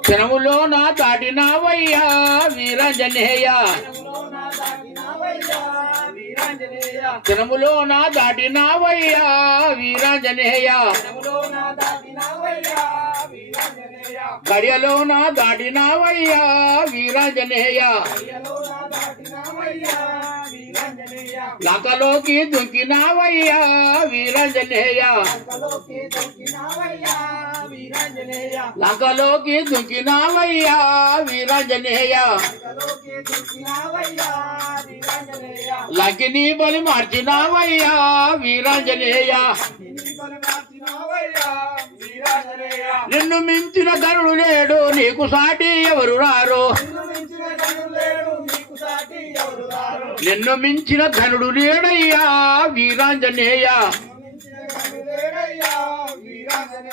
క్షణములోన దాటినావయ్యా వీరాంజనేయ క్షణములోన దాటినావయ్యా వీరాంజనేయ గడియలోన దాటినావయ్యా వీరాంజనేయ లకలోకి దుంకినావయ్యా వీరాంజనేయ లంకలోకి దుంకినావయ్యా వీరాంజనేయ లంకిని బలి మార్చినావయ్యా వీరాంజనేయ నిన్ను మించిన ధనుడు లేడు నీకు సాటి ఎవరు రారు నిన్ను మించిన ధనుడు లేడయ్యా వీరాంజనేయ